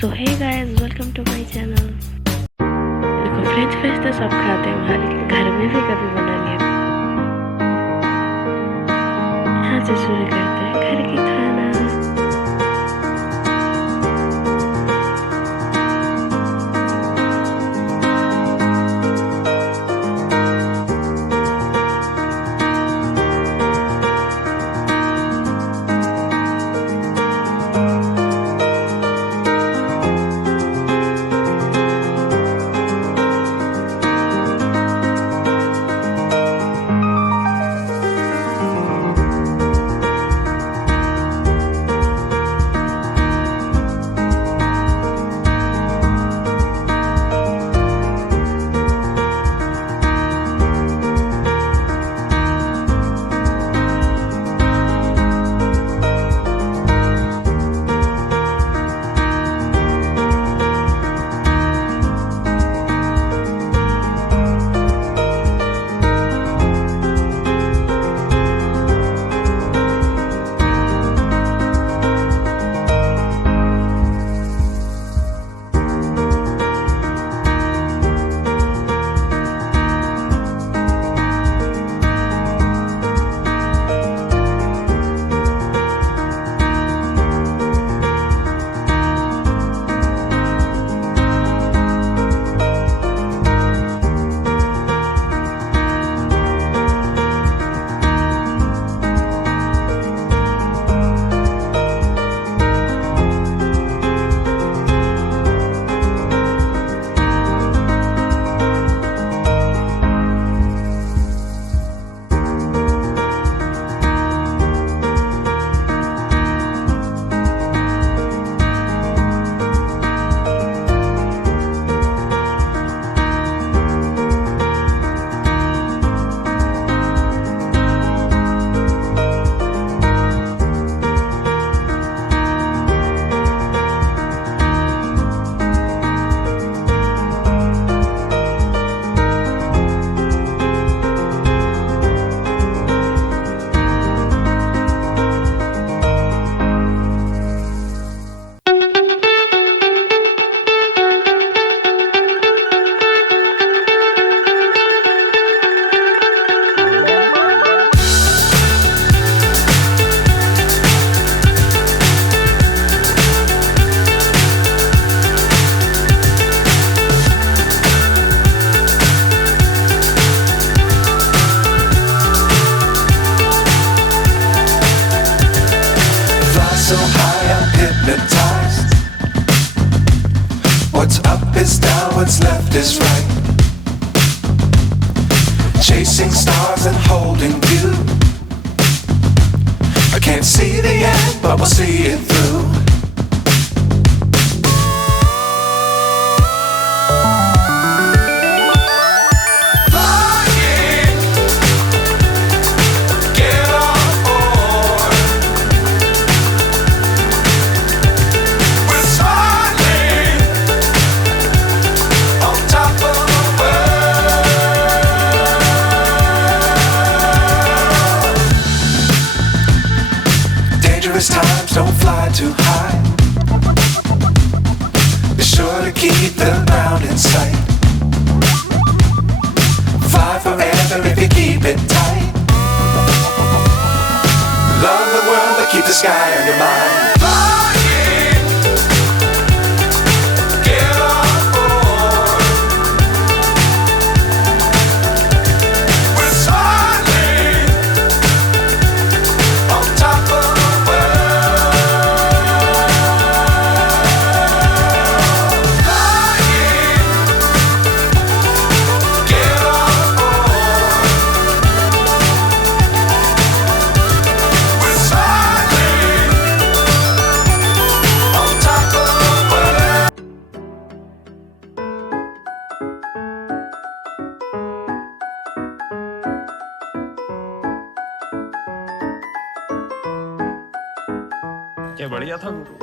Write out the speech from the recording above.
So hey guys, welcome to my channel. देखो, French fries तो सब खाते हैं बाहर, लेकिन घर में भी कभी बना लिया। यहाँ से शुरू करते हैं घर की खाना। So high I'm hypnotized. What's up is down, what's left is right. Chasing stars and holding you. I can't see the end, but we'll see it through. Times don't fly too high. Be sure to keep the ground in sight. Fly forever if you keep it tight. Love the world but keep the sky on your mind. क्या बढ़िया था गुरु।